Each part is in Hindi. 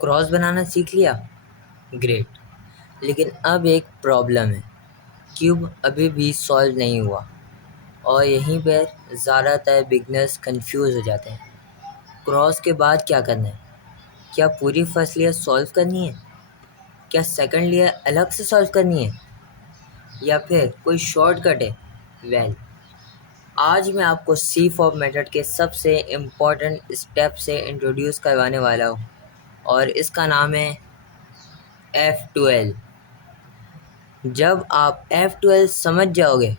क्रॉस बनाना सीख लिया? ग्रेट। लेकिन अब एक प्रॉब्लम है, क्यूब अभी भी सॉल्व नहीं हुआ और यहीं पर ज़्यादातर बिगनर्स कंफ्यूज हो जाते हैं। क्रॉस के बाद क्या करना है? क्या पूरी फर्स्ट लेयर सॉल्व करनी है? क्या सेकंड लेयर अलग से सॉल्व करनी है? या फिर कोई शॉर्टकट है? वेल, आज मैं आपको सी फॉर्म मेथड के सबसे इम्पॉर्टेंट स्टेप से इंट्रोड्यूस करवाने वाला हूँ और इसका नाम है F12। जब आप F12 समझ जाओगे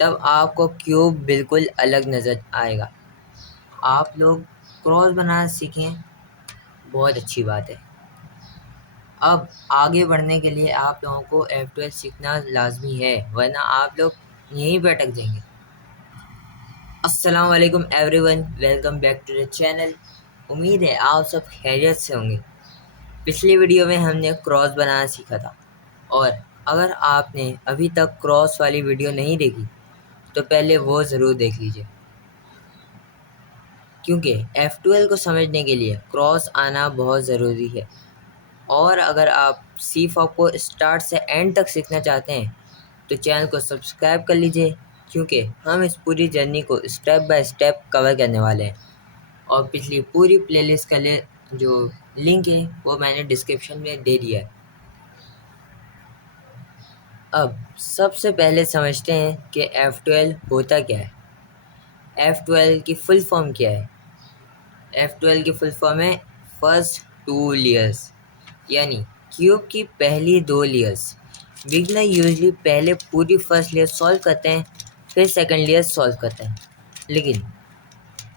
तब आपको क्यूब बिल्कुल अलग नज़र आएगा। आप लोग क्रॉस बनाना सीखें, बहुत अच्छी बात है। अब आगे बढ़ने के लिए आप लोगों को F12 सीखना लाजमी है, वरना आप लोग यहीं पे अटक जाएंगे। अस्सलाम वालेकुम everyone, welcome back to the channel. उम्मीद है आप सब खैरियत से होंगे। पिछली वीडियो में हमने क्रॉस बनाना सीखा था और अगर आपने अभी तक क्रॉस वाली वीडियो नहीं देखी तो पहले वो ज़रूर देख लीजिए, क्योंकि F12 को समझने के लिए क्रॉस आना बहुत ज़रूरी है। और अगर आप सी फॉप को स्टार्ट से एंड तक सीखना चाहते हैं तो चैनल को सब्सक्राइब कर लीजिए, क्योंकि हम इस पूरी जर्नी को स्टेप बाय स्टेप कवर करने वाले हैं। और पिछली पूरी प्लेलिस्ट का जो लिंक है वो मैंने डिस्क्रिप्शन में दे दिया है। अब सबसे पहले समझते हैं कि F12 होता क्या है। F12 की फुल फॉर्म क्या है? F12 की फुल फॉर्म है फर्स्ट टू लेयर्स, यानी क्यूब की पहली दो लेयर्स। बिगनर यूजली पहले पूरी फर्स्ट लेयर सॉल्व करते हैं, फिर सेकंड लेयर सॉल्व करते हैं। लेकिन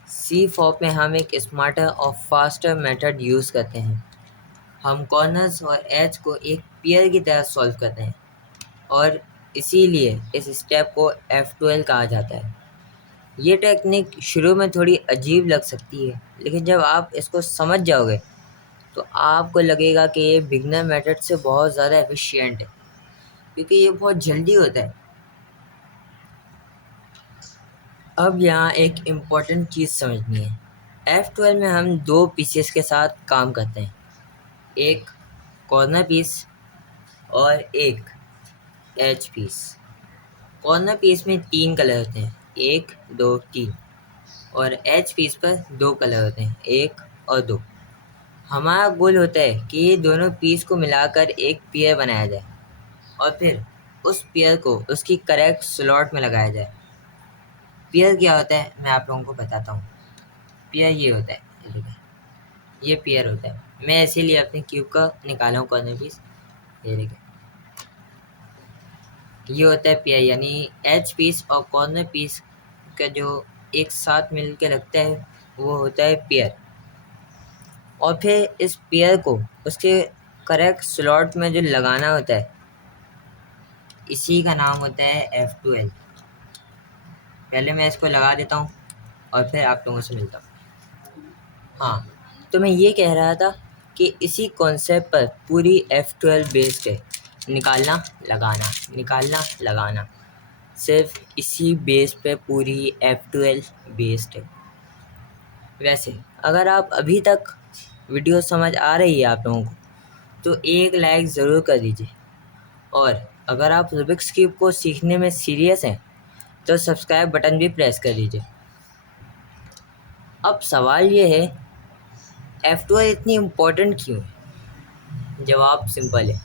सी फॉप में हम एक स्मार्टर और फास्टर मेथड यूज़ करते हैं। हम कॉर्नर्स और एज को एक पेयर की तरह सॉल्व करते हैं और इसीलिए इस स्टेप को F12 कहा जाता है। ये टेक्निक शुरू में थोड़ी अजीब लग सकती है, लेकिन जब आप इसको समझ जाओगे तो आपको लगेगा कि ये बिगनर मेथड से बहुत ज़्यादा एफिशिएंट है, क्योंकि ये बहुत जल्दी होता है। अब यहाँ एक इम्पॉर्टेंट चीज़ समझनी है। F12 में हम दो पीसेस के साथ काम करते हैं, एक कॉर्नर पीस और एक एज पीस। कॉर्नर पीस में 3 कलर होते हैं, 1 2 3, और एज पीस पर 2 कलर होते हैं, 1 और 2। हमारा गोल होता है कि ये दोनों पीस को मिलाकर एक पेयर बनाया जाए और फिर उस पेयर को उसकी करेक्ट स्लॉट में लगाया जाए। पेयर क्या होता है मैं आप लोगों को बताता हूँ। पेयर ये होता है, ये देखिए, ये पेयर होता है। मैं इसीलिए अपने क्यूब का निकाला हूँ कॉर्नर पीस, ये देखिए, ये होता है पेयर, यानी एज पीस और कॉर्नर पीस का जो एक साथ मिल के लगता है वो होता है पेयर। और फिर इस पेयर को उसके करेक्ट स्लॉट में जो लगाना होता है, इसी का नाम होता है F12। पहले मैं इसको लगा देता हूँ और फिर आप लोगों से मिलता हूँ। हाँ, तो मैं ये कह रहा था कि इसी कॉन्सेप्ट पर पूरी F12 बेस्ड है। निकालना लगाना, निकालना लगाना, सिर्फ इसी बेस पे पूरी F12 बेस्ड है। वैसे अगर आप अभी तक वीडियो समझ आ रही है आप लोगों को तो एक लाइक ज़रूर कर दीजिए, और अगर आप रूबिक्स क्यूब को सीखने में सीरियस हैं तो सब्सक्राइब बटन भी प्रेस कर दीजिए। अब सवाल ये है, F12 इतनी इम्पोर्टेंट क्यों है? जवाब सिंपल है,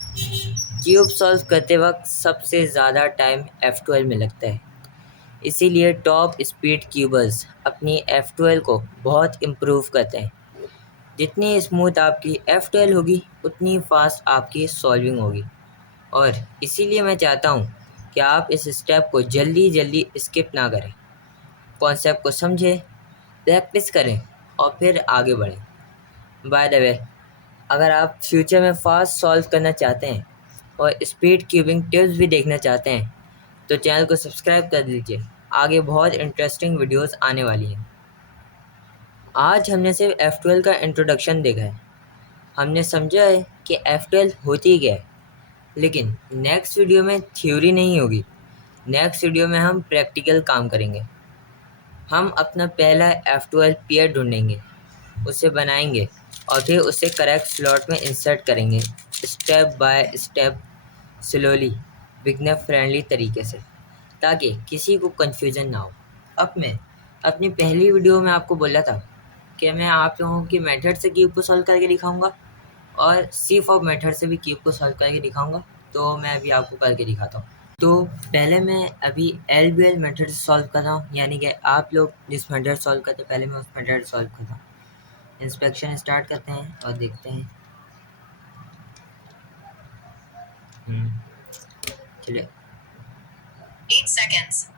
क्यूब सॉल्व करते वक्त सबसे ज़्यादा टाइम F12 में लगता है। इसीलिए टॉप स्पीड क्यूबर्स अपनी F12 को बहुत इम्प्रूव करते हैं। जितनी स्मूथ आपकी F12 होगी उतनी फास्ट आपकी सॉल्विंग होगी। और इसीलिए मैं चाहता हूँ कि आप इस स्टेप को जल्दी जल्दी स्किप ना करें, कॉन्सेप्ट को समझें, प्रैक्टिस करें और फिर आगे बढ़ें। बाय द वे, अगर आप फ्यूचर में फास्ट सॉल्व करना चाहते हैं और स्पीड क्यूबिंग टिप्स भी देखना चाहते हैं तो चैनल को सब्सक्राइब कर लीजिए, आगे बहुत इंटरेस्टिंग वीडियोस आने वाली हैं। आज हमने सिर्फ F12 का इंट्रोडक्शन देखा है, हमने समझा है कि F12 होती क्या है। लेकिन नेक्स्ट वीडियो में थ्योरी नहीं होगी, नेक्स्ट वीडियो में हम प्रैक्टिकल काम करेंगे। हम अपना पहला F12 पेयर ढूंढेंगे, उसे बनाएंगे और फिर उसे करेक्ट स्लॉट में इंसर्ट करेंगे step by step, slowly, beginner friendly तरीके से, ताकि किसी को कन्फ्यूज़न ना हो। अब मैं अपनी पहली वीडियो में आपको बोला था कि मैं आप लोगों की मेथड से क्यूब को सॉल्व करके दिखाऊंगा और सी फॉर मेथड से भी क्यूब को सॉल्व करके दिखाऊंगा। तो मैं अभी आपको करके दिखाता हूँ। तो पहले मैं अभी LBL मेथड से सॉल्व कर रहा हूँ, यानी कि आप लोग जिस मेथड सॉल्व करते हैं पहले मैं उस मेथड सॉल्व करता हूँ। इंस्पेक्शन स्टार्ट करते हैं और देखते हैं। चलिए 8 seconds।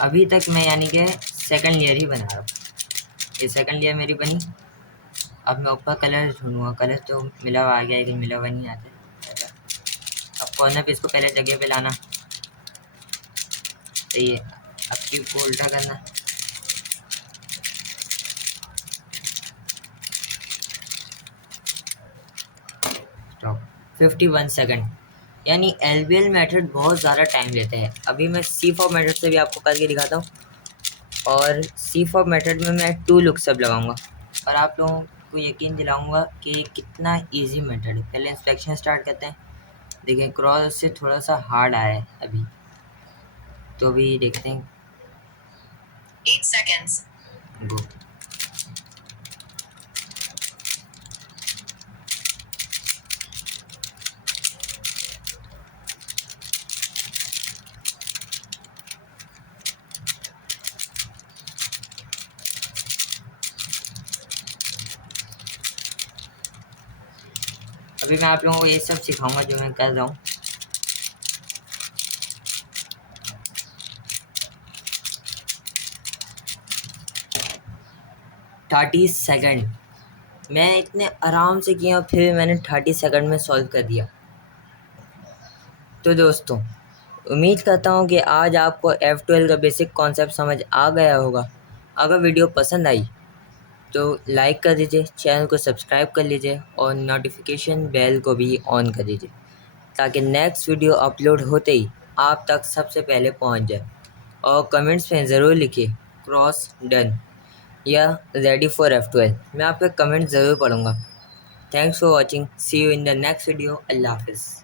अभी तक मैं यानी कि सेकंड लेयर ही बना रहा हूँ। ये सेकंड लेयर मेरी बनी। अब मैं ऊपर कलर ढूंढूंगा। कलर तो मिला हुआ आ गया, लेकिन मिला हुआ नहीं आता। अब कॉर्नर पे इसको पहले जगह पे लाना, सही है। अब क्यूब को उल्टा करना, स्टॉप। 51 सेकंड। यानी LBL मेथड बहुत ज़्यादा टाइम लेते हैं। अभी मैं सी फॉर मेथड से भी आपको करके दिखाता हूँ, और सी फॉर मेथड में मैं 2 लुक्सअप लगाऊंगा और आप लोगों को यकीन दिलाऊंगा कि ये कितना इजी मेथड है। पहले इंस्पेक्शन स्टार्ट करते हैं। देखें क्रॉस उससे थोड़ा सा हार्ड आया है अभी, तो अभी देखते हैं। 8 seconds। गो। अभी मैं आप लोगों को ये सब सिखाऊंगा जो मैं कर रहा हूँ। थर्टी सेकंड मैं इतने आराम से किया, फिर मैंने 30 सेकंड में सॉल्व कर दिया। तो दोस्तों, उम्मीद करता हूँ कि आज आपको F12 का बेसिक कॉन्सेप्ट समझ आ गया होगा। अगर वीडियो पसंद आई तो लाइक कर दीजिए, चैनल को सब्सक्राइब कर लीजिए और नोटिफिकेशन बेल को भी ऑन कर दीजिए, ताकि नेक्स्ट वीडियो अपलोड होते ही आप तक सबसे पहले पहुंच जाए। और कमेंट्स में ज़रूर लिखिए क्रॉस डन या रेडी फॉर F12। मैं आपके कमेंट ज़रूर पढ़ूँगा। Thanks for watching. See you in the next video. Allah हाफिज़।